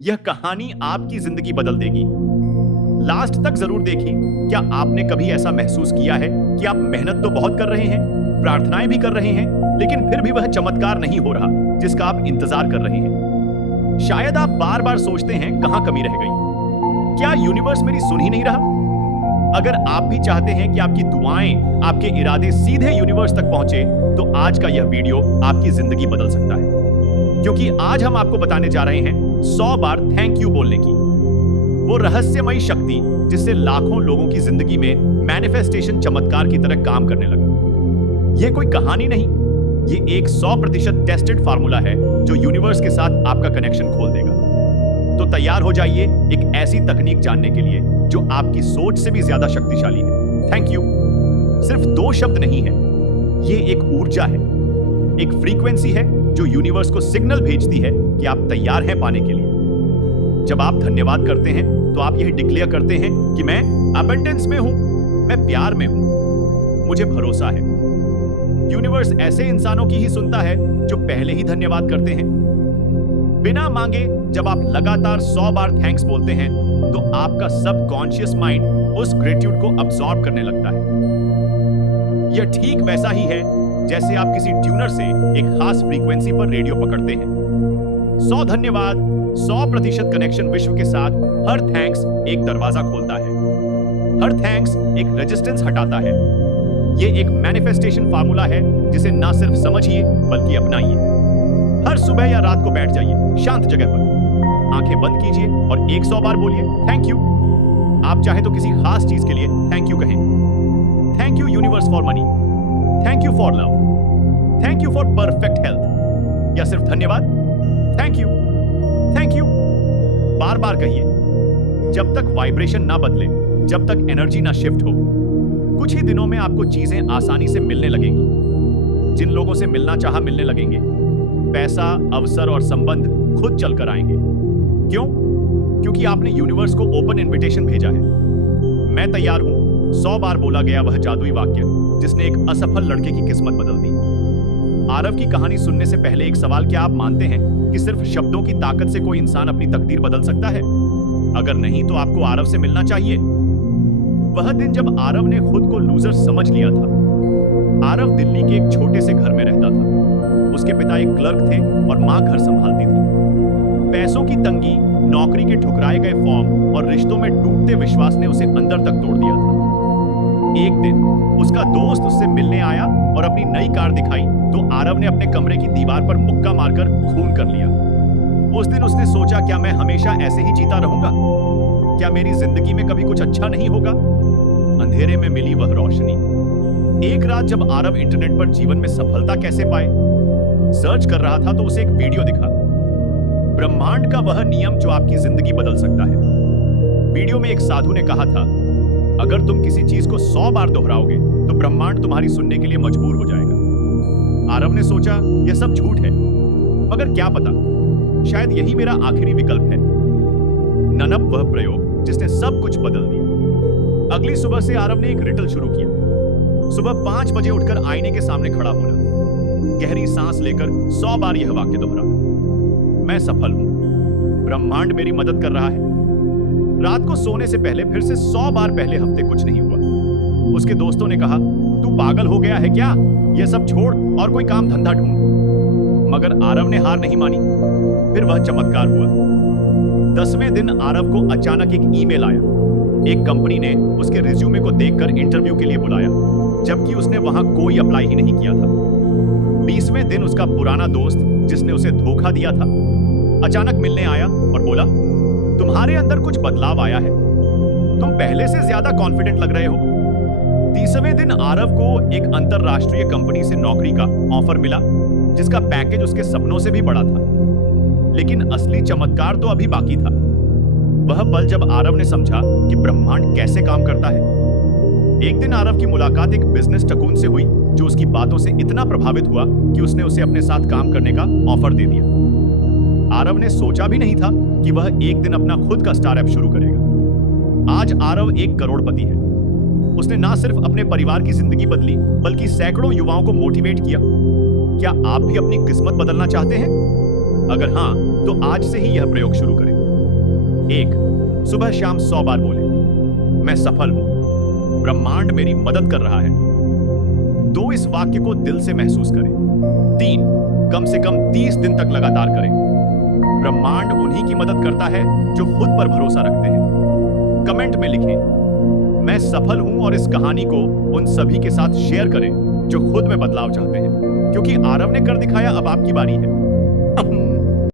यह कहानी आपकी जिंदगी बदल देगी। लास्ट तक जरूर देखिए। क्या आपने कभी ऐसा महसूस किया है कि आप मेहनत तो बहुत कर रहे हैं, प्रार्थनाएं भी कर रहे हैं, लेकिन फिर भी वह चमत्कार नहीं हो रहा जिसका आप इंतजार कर रहे हैं? शायद आप बार बार सोचते हैं कहां कमी रह गई, क्या यूनिवर्स मेरी सुन ही नहीं रहा? अगर आप भी चाहते हैं कि आपकी दुआएं, आपके इरादे सीधे यूनिवर्स तक पहुंचे, तो आज का यह वीडियो आपकी जिंदगी बदल सकता है। क्योंकि आज हम आपको बताने जा रहे हैं 100 बार थैंक यू बोलने की, वो रहस्यमयी शक्ति जिससे लाखों लोगों की जिंदगी में मैनिफेस्टेशन चमत्कार की तरह काम करने लगा। यह कोई कहानी नहीं, ये एक 100% टेस्टेड फार्मूला है जो यूनिवर्स के साथ आपका कनेक्शन खोल देगा। तो तैयार हो जाइए एक ऐसी तकनीक जानने के लिए जो आपकी सोच से भी ज्यादा शक्तिशाली है। थैंक यू सिर्फ 2 शब्द नहीं है, ये एक ऊर्जा है, एक फ्रीक्वेंसी है जो यूनिवर्स को सिग्नल भेजती है कि आप तैयार हैं पाने के लिए। जब आप धन्यवाद करते हैं तो आप यह डिक्लेयर करते हैं कि मैं अबंडेंस में हूं, मैं प्यार में हूं, मुझे भरोसा है। यूनिवर्स ऐसे इंसानों की ही सुनता है जो पहले ही धन्यवाद करते हैं। बिना मांगे जब आप लगातार 100 बार थैंक्स बोलते हैं तो आपका सबकॉन्शियस माइंड उस ग्रेटिट्यूड को अब्सॉर्ब करने लगता है। यह ठीक वैसा ही है जैसे आप किसी ट्यूनर से एक खास फ्रीक्वेंसी पर रेडियो पकड़ते हैं। 100 धन्यवाद, 100% कनेक्शन विश्व के साथ। हर थैंक्स एक दरवाजा खोलता है, हर थैंक्स एक रेजिस्टेंस हटाता है। यह एक मैनिफेस्टेशन फार्मूला है जिसे ना सिर्फ समझिए बल्कि अपनाइए। हर सुबह या रात को बैठ जाइए शांत जगह पर, आंखें बंद कीजिए और 100 बार बोलिए थैंक यू। आप चाहे तो किसी खास चीज के लिए थैंक यू कहें। Thank you universe for money, thank you for love, thank you for perfect health, या सिर्फ धन्यवाद, थैंक यू, थैंक यू। बार बार कहिए जब तक वाइब्रेशन ना बदले, जब तक एनर्जी ना शिफ्ट हो। कुछ ही दिनों में आपको चीजें आसानी से मिलने लगेंगी। जिन लोगों से मिलना चाहा मिलने लगेंगे। पैसा, अवसर और संबंध खुद चलकर आएंगे। क्यों? क्योंकि आपने यूनिवर्स को ओपन इनविटेशन भेजा है। मैं तैयार हूं। 100 बार बोला गया वह जादुई वाक्य जिसने एक असफल लड़के की किस्मत बदल दी। आरव की कहानी सुनने से पहले एक सवाल, क्या आप मानते हैं कि सिर्फ शब्दों की ताकत से कोई इंसान अपनी तकदीर बदल सकता है? अगर नहीं तो आपको आरव से मिलना चाहिए। वह दिन जब आरव ने खुद को लूजर समझ लिया था। आरव दिल्ली के एक छोटे से घर में रहता था। उसके पिता एक क्लर्क थे और मां घर संभालती थी। पैसों की तंगी, नौकरी के ठुकराए गए फॉर्म और रिश्तों में टूटते विश्वास ने उसे अंदर तक तोड़ दिया था। एक दिन उसका दोस्त उससे मिलने आया और अपनी नई कार दिखाई तो आरव ने अपने कमरे की दीवार पर मुक्का मारकर खून कर लिया। उस दिन उसने सोचा, क्या मैं हमेशा ऐसे ही जीता रहूंगा? क्या मेरी जिंदगी में कभी कुछ अच्छा नहीं होगा? अंधेरे में मिली वह रोशनी। एक रात जब आरव इंटरनेट पर जीवन में सफलता कैसे पाए सर्च कर रहा था तो उसे एक वीडियो दिखा, ब्रह्मांड का वह नियम जो आपकी जिंदगी बदल सकता है। वीडियो में एक साधु ने कहा था, अगर तुम किसी चीज को 100 बार दोहराओगे तो ब्रह्मांड तुम्हारी सुनने के लिए मजबूर हो जाएगा। आरव ने सोचा यह सब झूठ है, मगर क्या पता शायद यही मेरा आखिरी विकल्प है। ननप वह प्रयोग जिसने सब कुछ बदल दिया। अगली सुबह से आरव ने एक रिटल शुरू किया। सुबह 5 बजे उठकर आईने के सामने खड़ा होना, गहरी सांस लेकर 100 बार यह वाक्य दोहराना, मैं सफल हूं, ब्रह्मांड मेरी मदद कर रहा है। रात को सोने से पहले फिर से 100 बार पहले हफ्ते कुछ नहीं हुआ। उसके दोस्तों ने कहा, तू पागल हो गया है क्या? यह सब छोड़ और कोई काम धंधा ढूंढ। मगर आरव ने हार नहीं मानी। फिर वह चमत्कार हुआ। 10वें दिन आरव को अचानक एक ईमेल आया। एक कंपनी ने उसके रिज्यूमे को देखकर इंटरव्यू के लिए बुलाया, जबकि उसने वहां कोई अप्लाई ही नहीं किया था। 20वें दिन उसका पुराना दोस्त जिसने उसे धोखा दिया था अचानक मिलने आया और बोला, तुम्हारे अंदर कुछ बदलाव आया है, तुम पहले से ज्यादा कॉन्फिडेंट लग रहे हो। 30वें दिन आरव को एक अंतरराष्ट्रीय कंपनी से नौकरी का ऑफर मिला जिसका पैकेज उसके सपनों से भी बड़ा था। लेकिन असली चमत्कार तो अभी बाकी था। वह पल जब आरव ने समझा कि ब्रह्मांड कैसे काम करता है। एक दिन आरव की मुलाकात एक बिजनेस टकून से हुई जो उसकी बातों से इतना प्रभावित हुआ कि उसने उसे अपने साथ काम करने का ऑफर दे दिया। आरव ने सोचा भी नहीं था कि वह एक दिन अपना खुद का स्टार्टअप शुरू करेगा। आज आरव एक करोड़पति है। उसने ना सिर्फ अपने परिवार की जिंदगी बदली बल्कि सैकड़ों युवाओं को मोटिवेट किया। क्या आप भी अपनी किस्मत बदलना चाहते हैं? अगर हां, तो आज से ही यह प्रयोग शुरू करें। एक, सुबह शाम 100 बार बोले, मैं सफल हूं, ब्रह्मांड मेरी मदद कर रहा है। दो, इस वाक्य को दिल से महसूस करें। तीन, कम से कम 30 दिन तक लगातार करें। ब्रह्मांड उन्हीं की मदद करता है जो खुद पर भरोसा रखते हैं। कमेंट में लिखें, मैं सफल हूं, और इस कहानी को उन सभी के साथ शेयर करें जो खुद में बदलाव चाहते हैं, क्योंकि आरव ने कर दिखाया, अब आपकी बारी है।